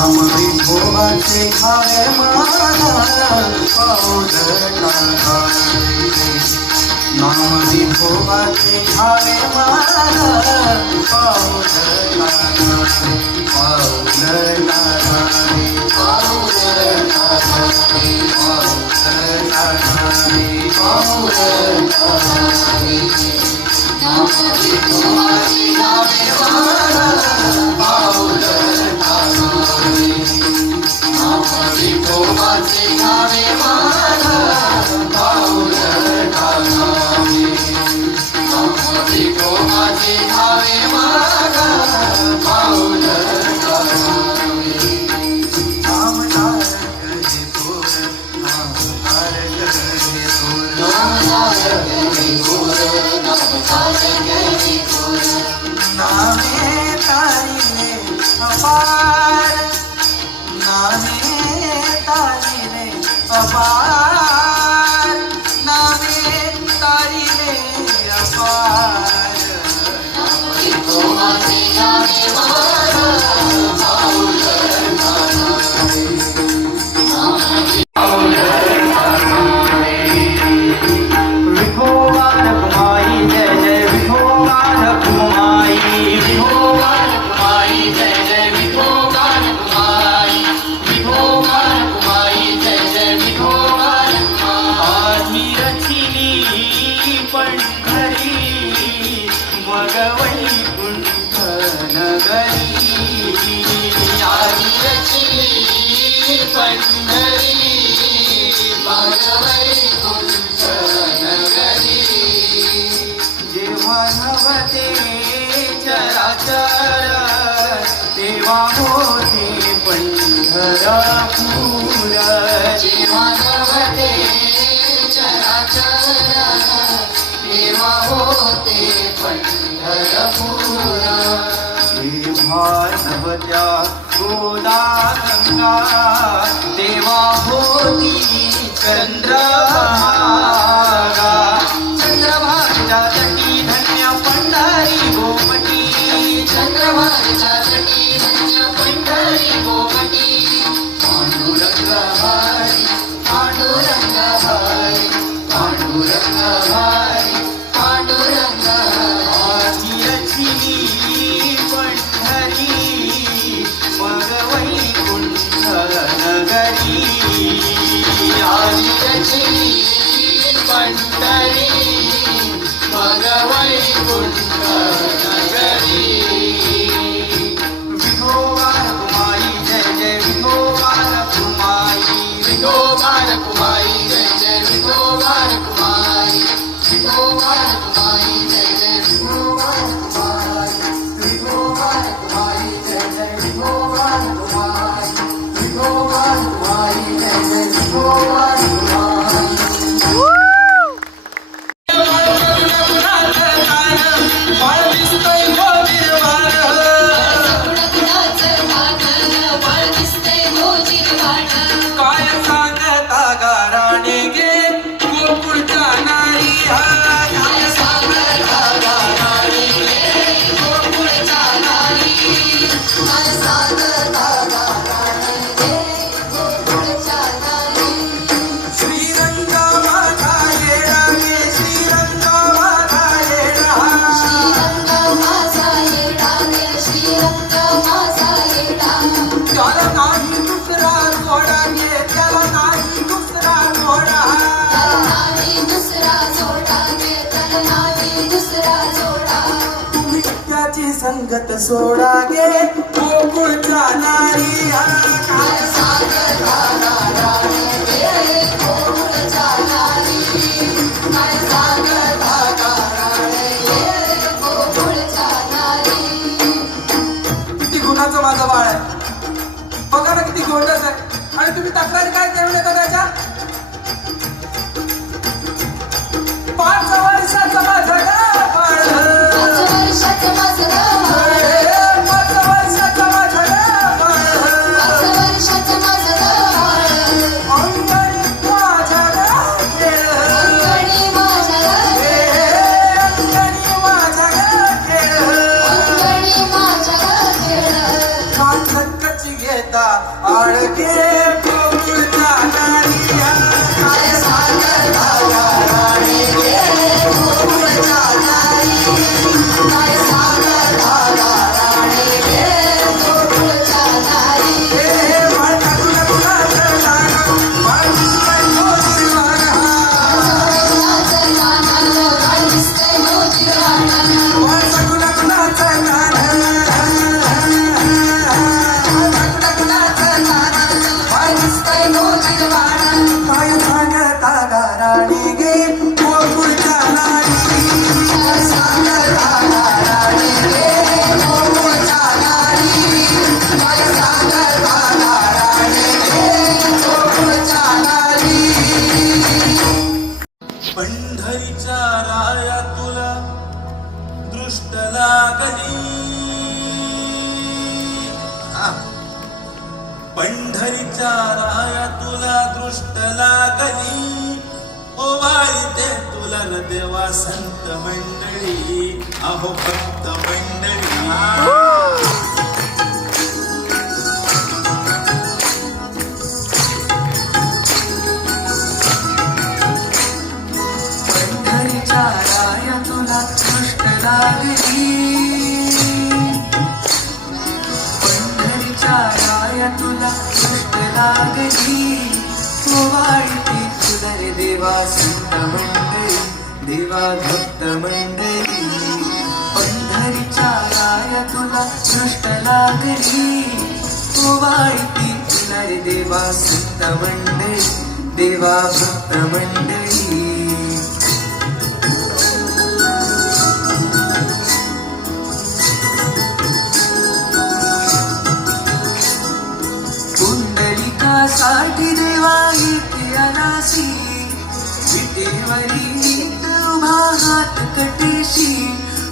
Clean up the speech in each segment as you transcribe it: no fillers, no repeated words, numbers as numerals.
नाम विठोबाचे खावे मला पाऊलला नाम विठोबाचे खावे मला पाऊलला देवा होते पंढरपूर जेव्हा नवते चराचर देवा होते पंढरपूर जेव्हा नवत्या गोदागंगा देवा होती चंद्रभागा चंद्रभागेच्या तटी धन्य पंढरी गोमटी चंद्रभागेच्या तटी धन्य पंढरी गोमटी पांडुरंग हरी पांडुरंग हरी पांडुरंग हरी पांडुरंग हरी रचिली पंढरी मग वैकुंठ नगरी आली रचिली पंढरी मग वैकुंठ नगरी विठोबा रखुमाई जय जय विठोबा रखुमाई विठोबा रखुमाई जय जय विठोबा रखुमाई विठोबा रखुमाई जय जय विठोबा रखुमाई विठोबा रखुमाई जय जय विठोबा रखुमाई विठोबा रखुमाई जय जय विठोबा संगत सोडा गे गोकुळ जाणारी किती गुणाचं माझं बाळ आहे बघा ना किती गोंडस आहे आणि तुम्ही तक्रारी काय करून येता त्याच्या 5 वर्षाचं माझं बाळ 5 वर्षाचं माझं आळके गोकुळच्या नारी काय सागर धागा राणी गे गोकुळच्या नारी काय सागर धागा राणी गे गोकुळच्या नारी हे माता तुला कुणाचं गाणं माणूस राणी गे गोकुळच्या नारी सागर धागा राणी गे गोकुळच्या नारी सागर धागा राणी गे गोकुळच्या नारी पंढरीच्या राया तुला दृष्ट लागली पंढरीच्या राया तुला दृष्ट लागली ओवाळते तुला न देवा संत मंडळी अहो भक्त मंडळी पंढरीच्या राया तुला दृष्ट लागली पंढरीच्या राया तुला दृष्ट लागली ओवाळते तुला रे देवा संत मंडळी देवा भक्त मंडळी पंढरीच्या राया तुला दृष्ट लागली ओवाळते तुला रे देवा संत मंडळी देवा भक्त मंडळी साठी देवा इथे आलासी विटेवरी नीत उभा हात कटेशी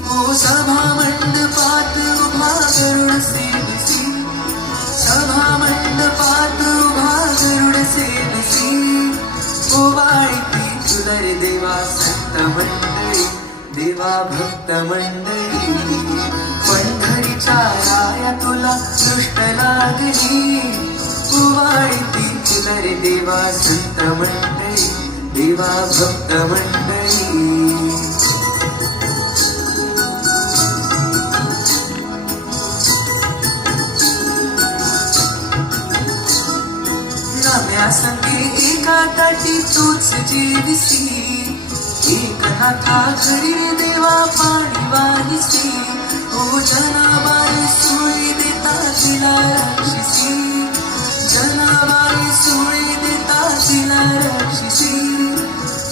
ओ सभा मंडपात उभा गरुड सेविसी सभा मंडपात उभा गरुड सेविसी ओवाळती तुला रे देवा संत मंडळी देवा भक्त मंडळी पंढरीच्या राया तुला दृष्ट लागली ओवाळती तुला रे देवा संत मंडळी देवा भक्त मंडळी नव्या संगे एका ताटी तूच जेविसी एक नाथा घरी रे देवा पाणी वाहिसी ओ जनाबाई सोयी देता तिला रक्षिसी जनाबाई सोयी देता तिला रक्षिसी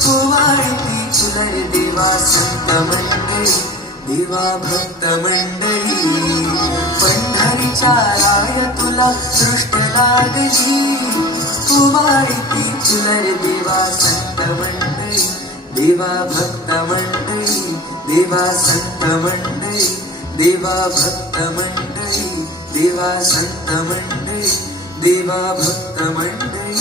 ओवाळती तुला रे देवा संत मंडळी देवा भक्त मंडळी पंढरीच्या राया तुला दृष्ट लागली ओवाळती तुला रे देवा संत मंडळी देवा भक्त मंडळी देवा संत मंडळी देवा भक्त मंडळी देवा संत मंडळी देवा भक्त मंडळी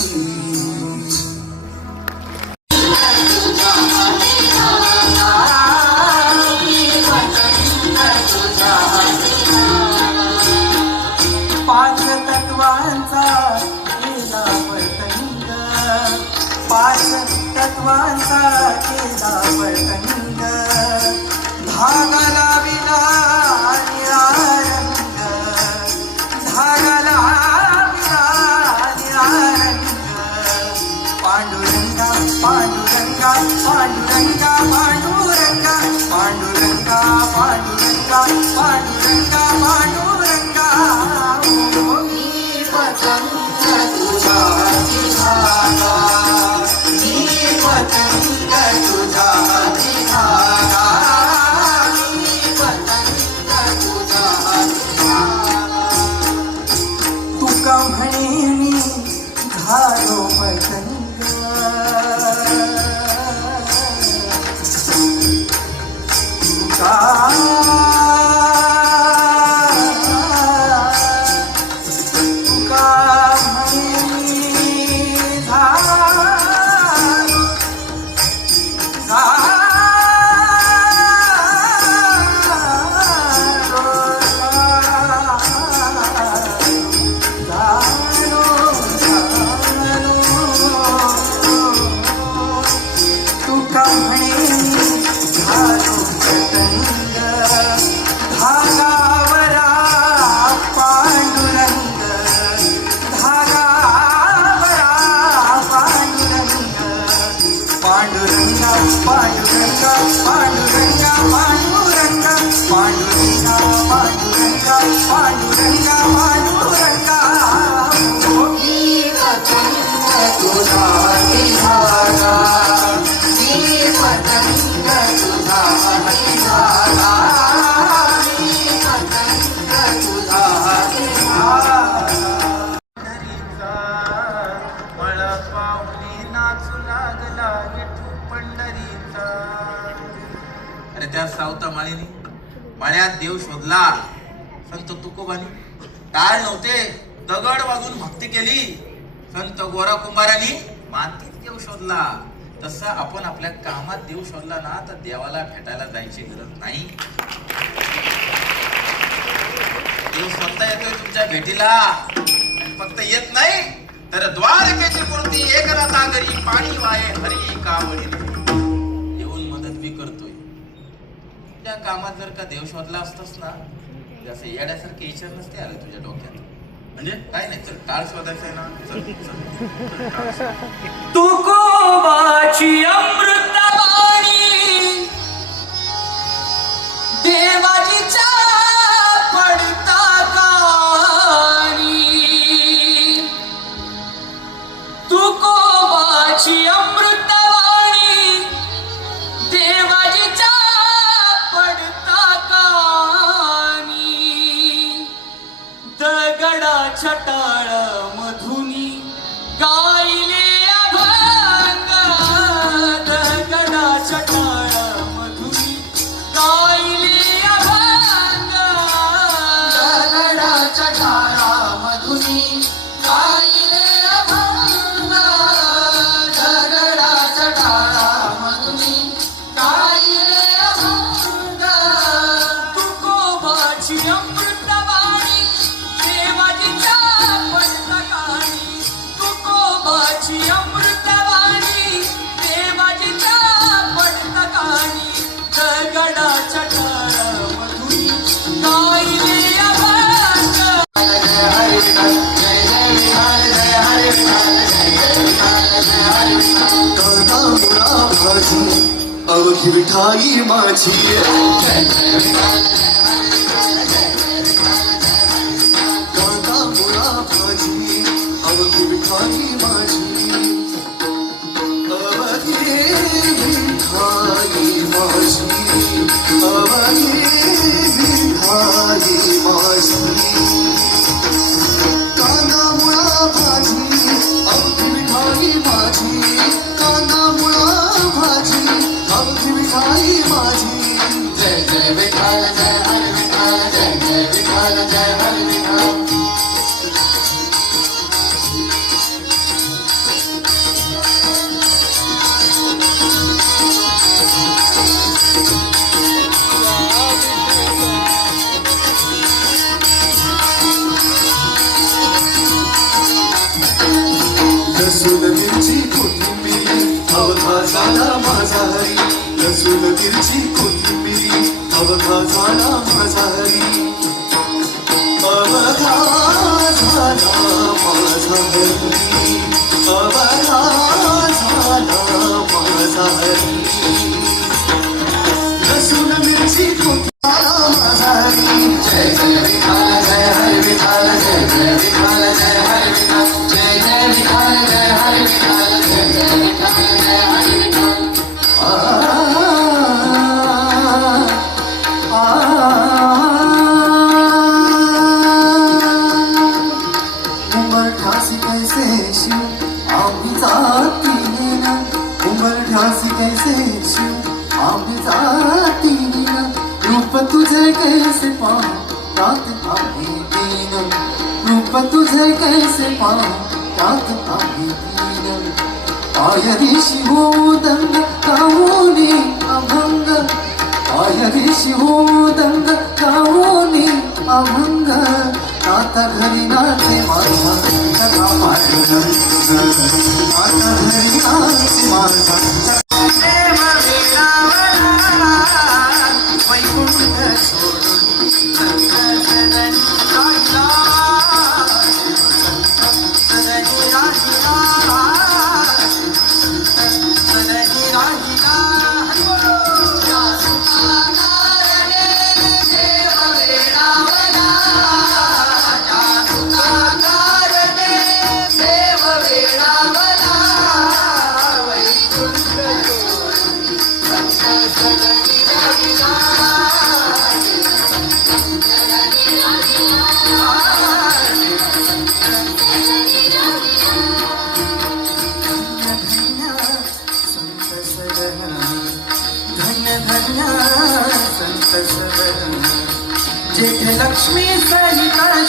पाच तत्वांचा केला पतंग पाच तत्वांचा केला पतंग धागा लाविला निळा रंग धागा लाविला निळा रंग पांडुरंगा पांडुरंगा पांडुरंगा पांडुरंगा पांडुरंगा पांडुरंगा पांडुरंगा पांडुरंगा मी पतंग तुझा धागा मी पतंग तुझा धागा मी पांडुरंगा पांडुरंगा मी पतंग तुझा निघाला मी पतंग तुझा निघाला मी पतंग तुझा निघाला मला पाहुणे नाचू लागला विठू पंढरीचा. अरे त्या सावता माळीनी मळ्यात देव शोधला. संत तुकोबानी टाळ नव्हते दगड वाजून भक्ती केली. संत गोरा कुंभारांनी मातीत देव शोधला. तसं आपण आपल्या कामात देव शोधला ना तर देवाला भेटायला जायची गरज नाही. देव स्वतः येतोय तुमच्या भेटीला. आणि फक्त येत नाही तर द्वारकेची मूर्ती एकनाथा घरी पाणी वाये हरी कावडी येऊन मदत बी करतोय. त्या कामात जर का देव शोधला असतस ना जसं येड्यासारखे विचार नसते आले तुझ्या डोक्यात. म्हणजे काय नाही चल टाळ शोधायचं आहे ना चल चल टाळ शोध. तुकोबाची अमृतवाणी देवाजीच्या पडता कानी तुकोबाची अमृतवाणी देवाजीच्या पडता कानी दगडाच्या टाळ मधुनी गायले अभंग दगडाच्या टाळ मधुनी गायले अभंग दगडाच्या टाळ मधुनी गायले अभंग दगडाच्या टाळ मधुनी गायले अभंग तुकोबाची अमृतवाणी देवाजीच्या पडताकाणी तुकोबाची अमृतवाणी देवाजीच्या पडताकाणी दगडाच्या टाळ मधुनी गायले अभंग. अवघी विठाई माझी कांदा मुळा भाजी अवघी विठाई माझी अवघी विठाई माझी अवघी विठाई माझी कांदा मुळा भाजी अवघी विठाई माझी कांदा मुळा भाजी अवघी विठाई माझी. जय जय विठाल जय हरी विठाल जय जय विठाल जय हरी विठाल. लसूण मिरची कोथिंबिरी अवघा झाला माझा हरी लसूण मिरची कोथिंबिरी अवघा झाला माझा हरी अवघा झाला माझा हरी अवघा झाला माझा हरी लसूण मिरची कोथिंबिरी माझा हरी. जय जय विठाल जय हरी विठाल जय जय विठाल जय हरी विठाल जय जय विठाल जय हरी विठाल जय जय विठाल जय हरी विठाल. उमर ठासी कैसे शिव आम्ही जातीने ना उमर ठासी कैसे शिव आम्ही जातीने ना रूप तुझे कैसे पाहू रात आम्ही दीन रूप तुझे कैसे पाहू रात आम्ही दीन. पायरीशी हो दंग काऊनी अभंग पायरीशी हो दंग काऊनी अभंग आता घरी नाचे माझा कथा पाडलं आता घरी नाचे माझा देव वेळावळा वैकुंठ सोडून सदनी राहिला सदनी राहिला सदनी राहिला. हरी बोलो.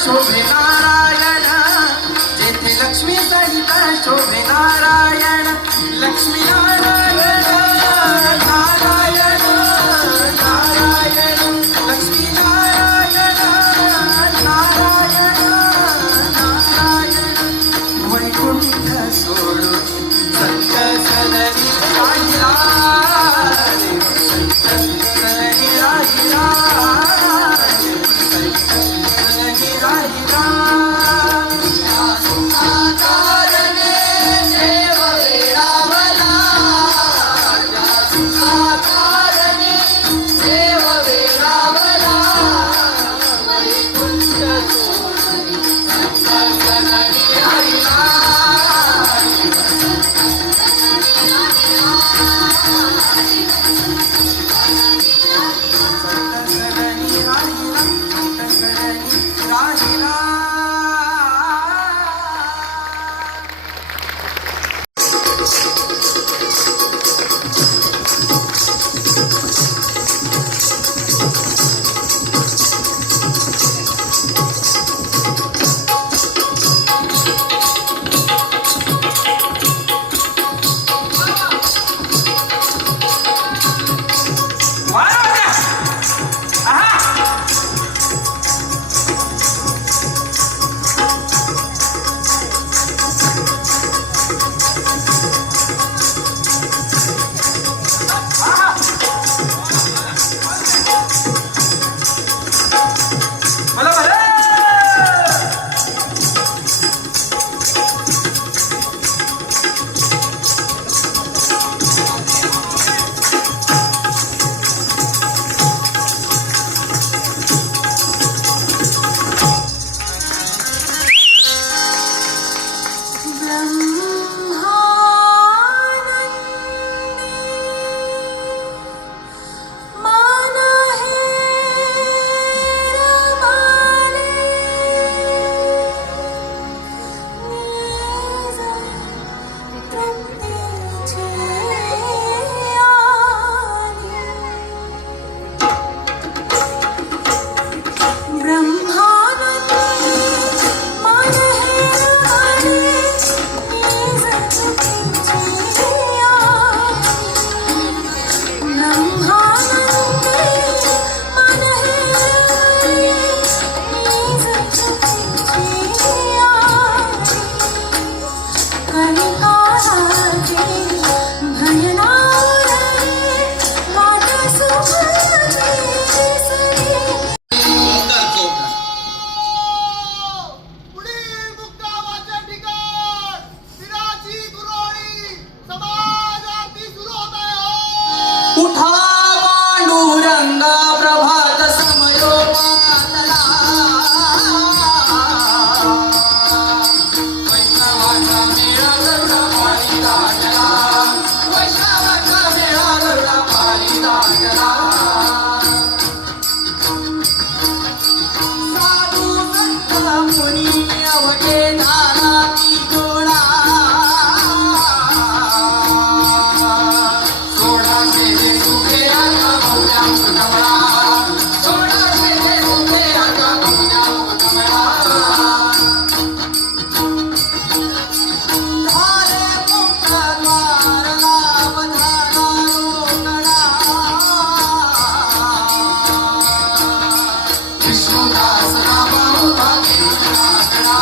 शोभे नारायण, जेथे लक्ष्मी सहित शोभे नारायण. लक्ष्मी नारायण नारायण नारायण, लक्ष्मी नारायण नारायण नारायण. वैकुंठ सोडून संत सदनी राहिला, संत सदनी राहिला, संत सदनी राहिला. कारणे देव वेळावला, कारणे देव वेळावला. वैकुंठ सोडून संत सदनी राहिला. उठा पांडुरंग प्रभात समयो मातला, वैष्णवाचा मेळा गरुडा पाणी दाटला, वैष्णवाचा मेळा गरुडा पाणी दाटला. साधू संत मुनी अवघे झाला ती गोळा, सोडा शेते तुके आता भोवत्या मुकदमळा, सोडा शेते तुके आता भोवत्या मुकदमळा. झाले मुक्त द्वारला बधाला रोकडा, विष्णुदास रामा उभा घेऊन आकडा,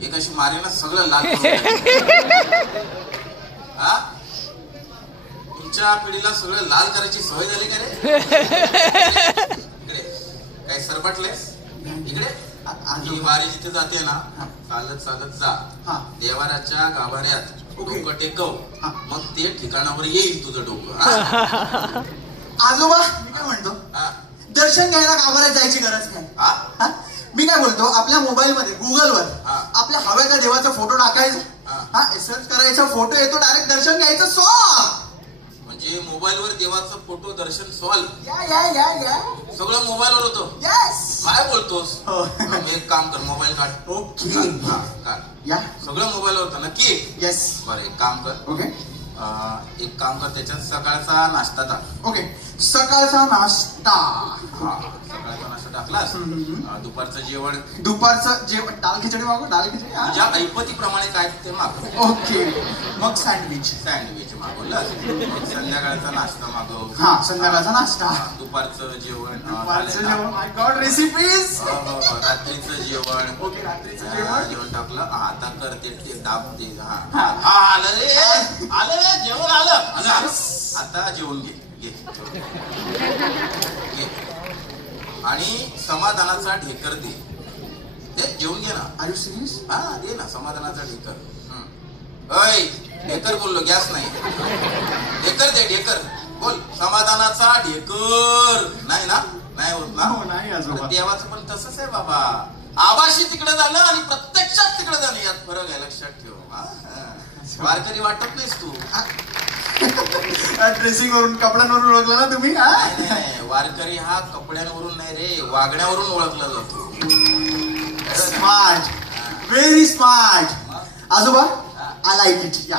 एक अशी मारे ना सगळं लाल करून हा तुमच्या पिढीला सगळं लाल करायची सवय झाली का रे? इकडे काय सरपटलेस इकडे ही वारी जिथे जाते ना चालत चालत जा देवाराच्या गाभाऱ्यात डोकं टेकव मग ते ठिकाणावर येईल तुझं डोकं आजोबा मी काय म्हणतो दर्शन घ्यायला गाभाऱ्यात जायची गरज नाही. मी काय बोलतो आपल्या मोबाईल मध्ये गुगलवर आपल्या हव्या त्या देवाचा फोटो टाकायचा सर्च करायचा फोटो येतो डायरेक्ट दर्शन घ्यायचं म्हणजे मोबाईलवर देवाचा फोटो दर्शन सॉल्व या सगळं मोबाईलवर होतं येस काय बोलतोस मग एक काम कर मोबाईल काढ ओके काढ या सगळं मोबाईल होतं नक्की येस बरं एक काम कर ओके एक काम कर त्याच्यात सकाळचा नाश्ता टाक ओके सकाळचा नाश्ता सकाळचा नाश्ता टाकलास दुपारचं जेवण दुपारचं जेवण दाल खिचडी मागू दाल खिचडी तुझ्या ऐपतीप्रमाणे काय ते मागव ओके मग सँडविच मागवलं मग संध्याकाळचा नाश्ता मागव संध्याकाळचा नाश्ता दुपारचं जेवण माय गॉड रेसिपीज रात्रीचं जेवण ओके रात्रीचं जेवण टाकलं आता कर ते दाब दे आलं रे जेवण आलं आता जेवण घे आणि समाधानाचा ढेकर दे जेवून घे ना आर यू सिरियस दे ना समाधानाचा ढेकर अय ढेकर बोललो गॅस नाही ढेकर दे ढेकर बोल समाधानाचा ढेकर नाही ना नाही होत ना देवाचं पण तसंच आहे बाबा आभाशी तिकडे जाणं आणि प्रत्यक्षात तिकडे जाणं यात फरक आहे लक्षात ठेव वारकरी वाटत नाहीस तू ड्रेसिंग वरून कपड्यांवरून ओळखला ना तुम्ही नाही वारकरी हा कपड्यांवरून नाही रे वागण्यावरून ओळखला जातो स्मार्ट व्हेरी स्मार्ट आजोबा आय लाईक इट या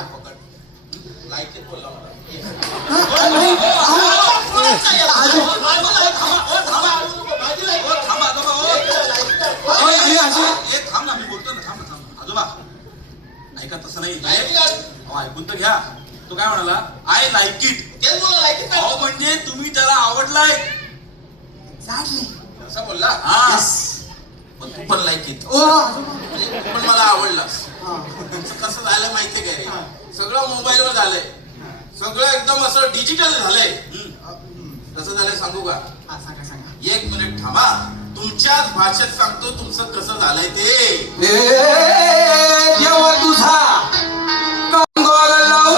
लाईक इट बोलला मला थांब ना मी बोलतो ना थांब आजोबा ऐका तसं नाही ऐकून तर घ्या तो काय म्हणाला आय लाईक इट तेच बोला लाईक इट म्हणजे तुम्ही त्याला आवडलाय असं बोलला पण तू पण लाईक इट म्हणजे तू पण मला आवडलास कसं झालं माहितीये काय रे सगळं मोबाईलवर झालंय सगळं एकदम असं डिजिटल झालंय कसं झालंय सांगू का एक मिनिट थांबा तुमच्याच भाषेत सांगतो तुमचं कसं झालंय ते देवा तुझा कंगोल लाव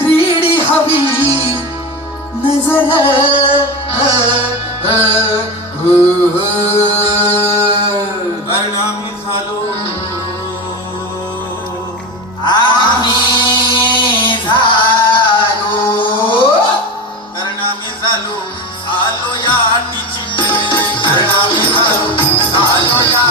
3D हवी नजर परिणामी झालो आम्ही झालो परिणामी झालो झालो या डिजिटल परिणामी झालो या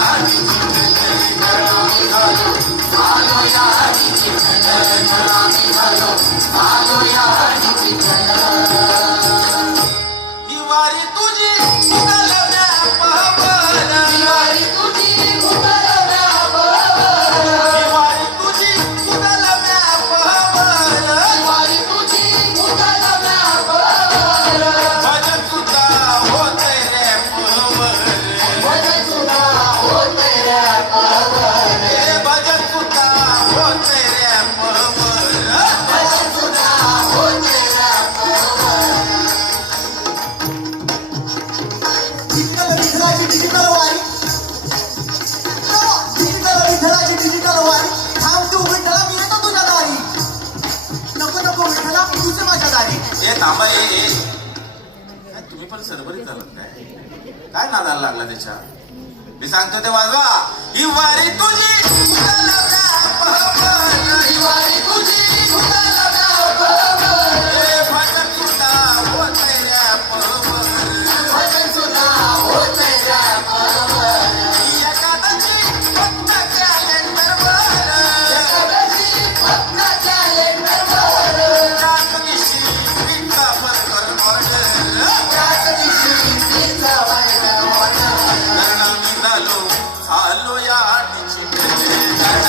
ही वारी तुझी उगलण्या पावन ही वारी तुझी उगलण्या पावन भजन सुद्धा होतंय रे पवन भजन सुद्धा होतंय रे विठ्ठलाची डिजिटल वारी डिजिटल वारी थांब तू विठ्ठला मी येतो तुझ्या दारी नको विठ्ठला तुझे माझ्या दारी हे थांबा हे तुम्ही पण सरबरीत झालात काय नादाला लागला त्याच्या मी सांगतो ते वाजवा ही वारी तुझी ही वारी तुझी भजन सुद्धा होतंय रे पवन एकादशी फक्त कॅलेंडरवर रात्रीशी पिझ्झा बर्गर परिणामी झालो या डिजिटल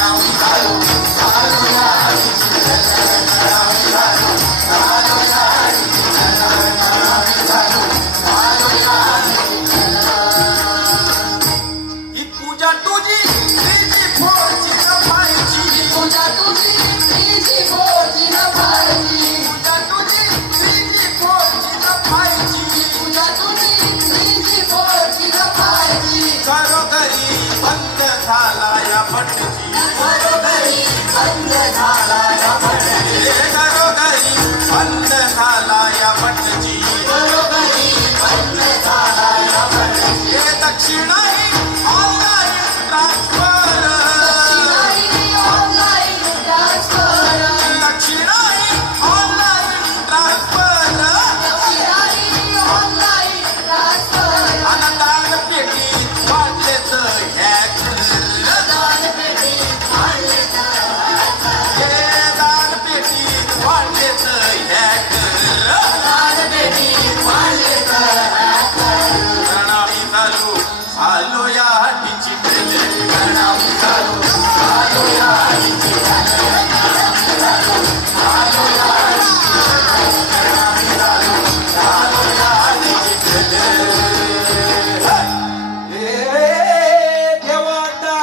देवांना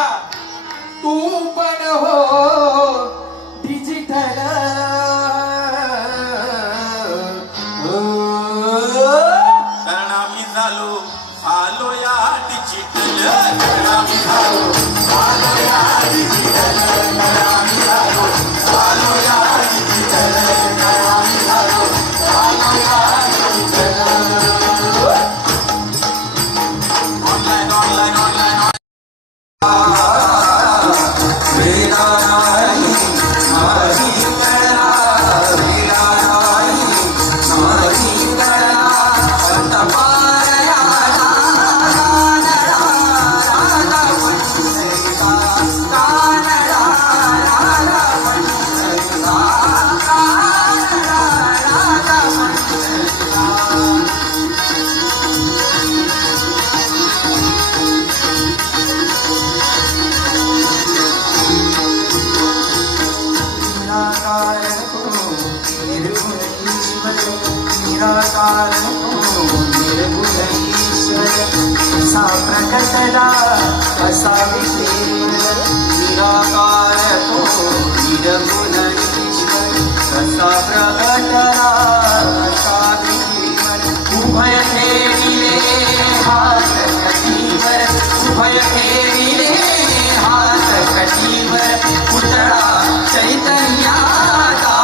तू पण हो डिजिटल कारण आम्ही आलो या डिजिटल ऑनलाईन ऑनलाईन ऑनलाईन निराकार निर्गुण ईश्वर सा प्रकटला असा विशेष निराकार निर्गुण ईश्वर कसा प्रकटला असा विशेष उभय ठेविले हात कटीवर उभय ठेविले हात कटीवर पुतळा चैतन्याचा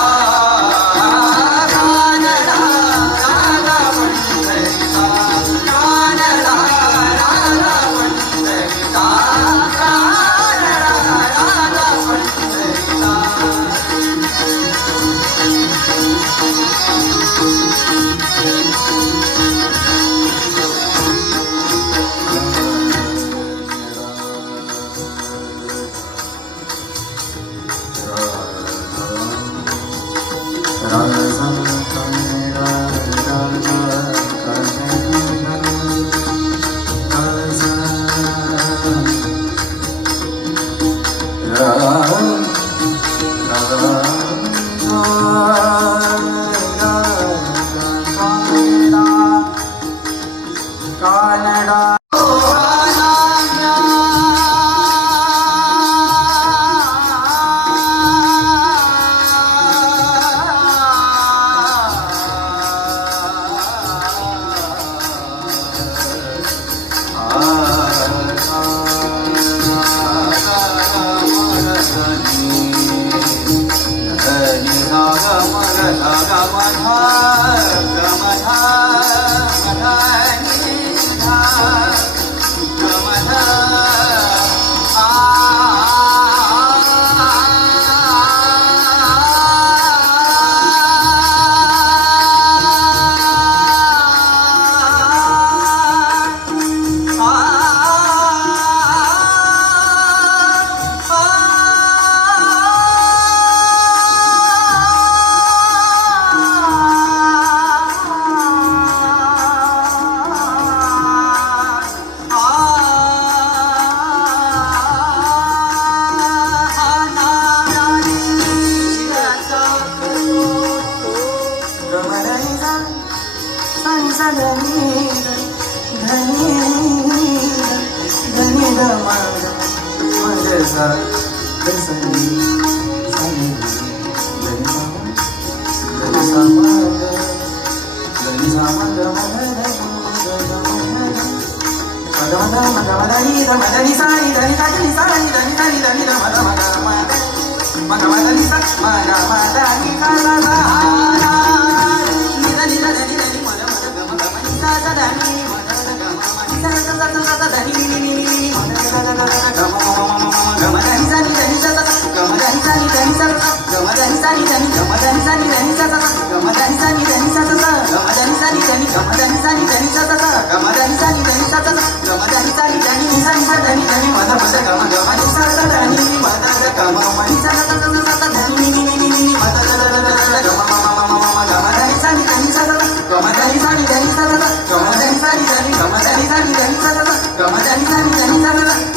Come on,